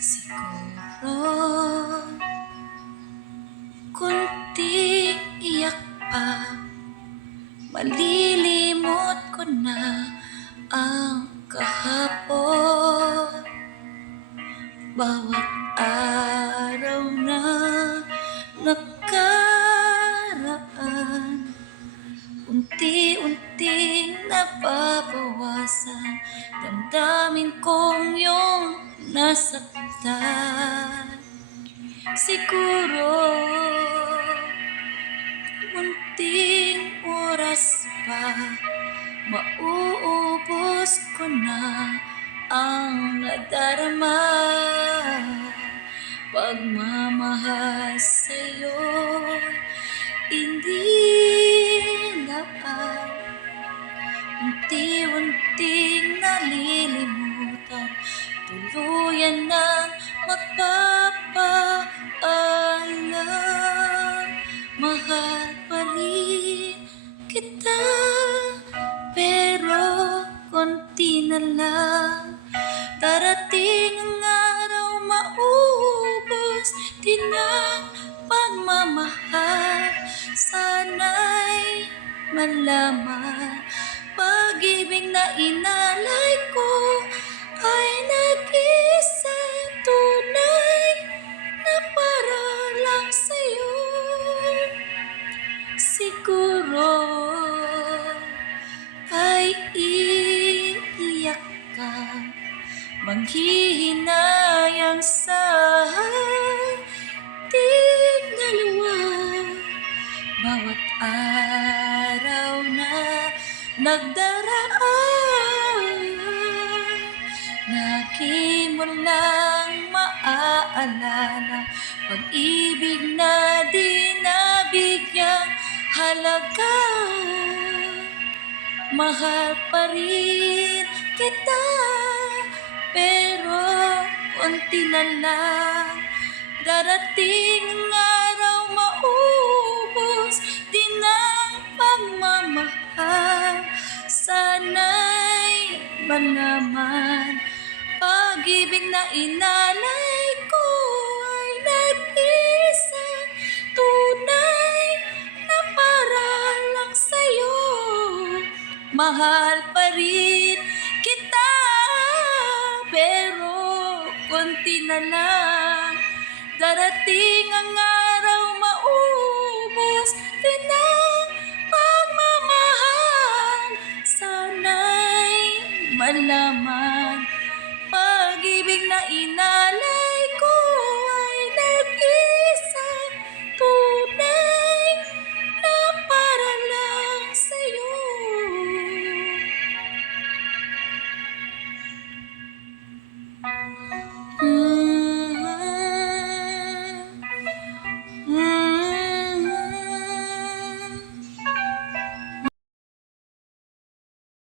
Siguro kunting iyak pa, malilimot ko na ang kahapon. Bawat araw na nakaraan, unti-unting nababawasan damdamin kong iyong nasaktan. Siguro munting oras pa, mauubos ko na ang nadarama. Pagmamahal sa'yo'y hindi laan, unti-unting nalilimutan, tuluyan ng magpapaalam. Mahal pa rin kita, pero konti na lang. Darating ang araw, maubos din ang pagmamahal. Sana'y malaman, pag-ibig na inalay ko ay nag-iisang tunay na para lang sa'yo. Siguro ay iiyak ka, manghihinayang sa ating dalawa. Bawat araw na nagdaraan, lagi mo lang maaalala, pag-ibig na di nabigyang halaga. Mahal pa rin kita, pero konti na lang. Darating ang araw, maubos din ang pagmamahal. Sana'y malaman, pag-ibig na inalay ko ay nag-iisang tunay na para lang sa'yo. Mahal pa rin kita, pero konti na lang. Darating ang araw, maubos din ang pagmamahal. Sana'y malaman,